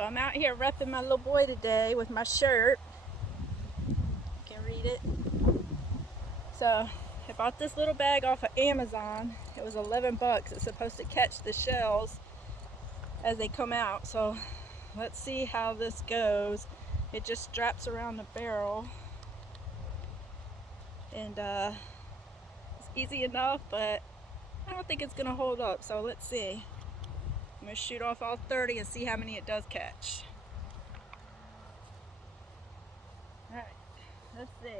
So I'm out here repping my little boy today with my shirt. You can read it. So I bought this little bag off of Amazon. It was 11 bucks. It's supposed to catch the shells as they come out. So let's see how this goes. It just straps around the barrel. And it's easy enough, but I don't think it's gonna hold up. So let's see. I'm gonna shoot off all 30 and see how many it does catch. Alright, let's see.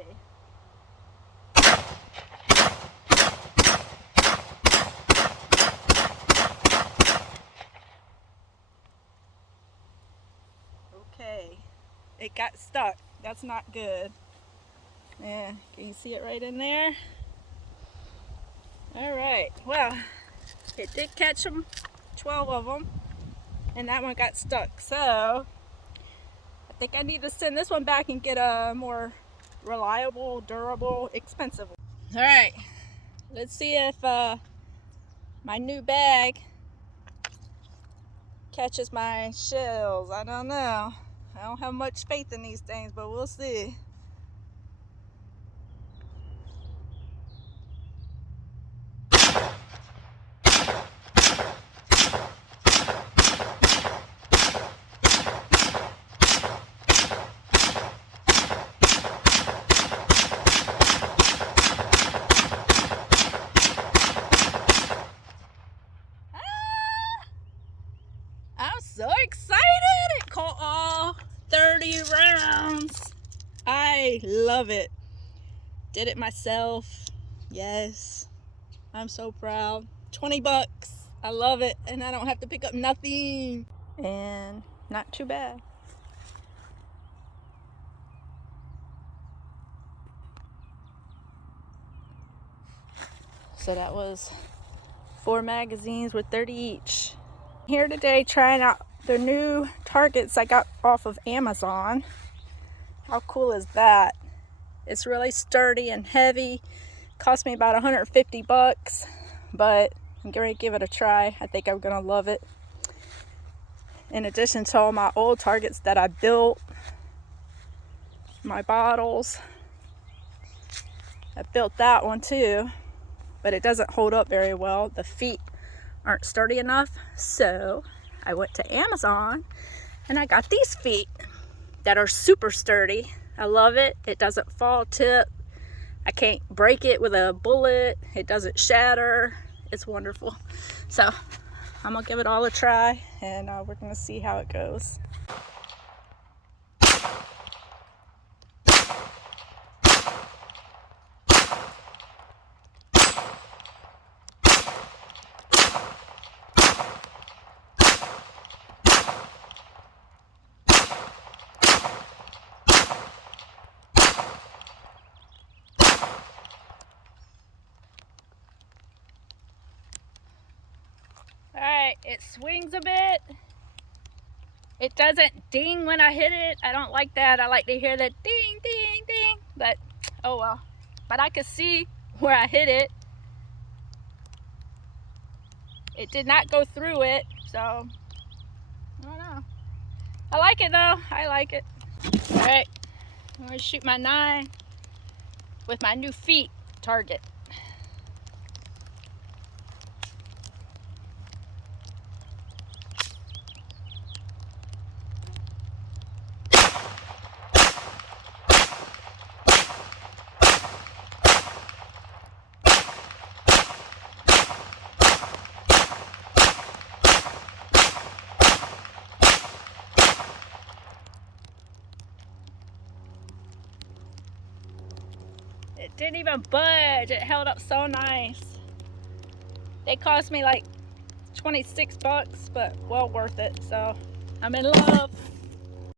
Okay, it got stuck. That's not good. Yeah, can you see it right in there? Alright, well, it did catch them, 12 of them, and that one got stuck. So I think I need to send this one back and get a more reliable, durable, expensive one. Alright, let's see if my new bag catches my shells. I don't know. I don't have much faith in these things, but we'll see. I'm so excited! It caught all 30 rounds. I love it. Did it myself. Yes. I'm so proud. 20 bucks. I love it. And I don't have to pick up nothing. And not too bad. So that was 4 magazines with 30 each. Here today trying out the new targets I got off of Amazon. How cool is that? It's really sturdy and heavy. Cost me about 150 bucks, but I'm going to give it a try. I think I'm going to love it. In addition to all my old targets that I built, my bottles. I built that one too, but it doesn't hold up very well. The feet aren't sturdy enough, so I went to Amazon and I got these feet that are super sturdy. I love it. It doesn't fall tip. I can't break it with a bullet. It doesn't shatter. It's wonderful. So I'm gonna give it all a try, and we're gonna see how it goes. Alright, it swings a bit. It doesn't ding when I hit it. I don't like that. I like to hear the ding, ding, ding. But, oh well. But I could see where I hit it. It did not go through it, so I don't know. I like it though. I like it. Alright, I'm going to shoot my 9 with my new feet target. It didn't even budge. It held up so nice. They cost me like 26 bucks, but well worth it. So I'm in love.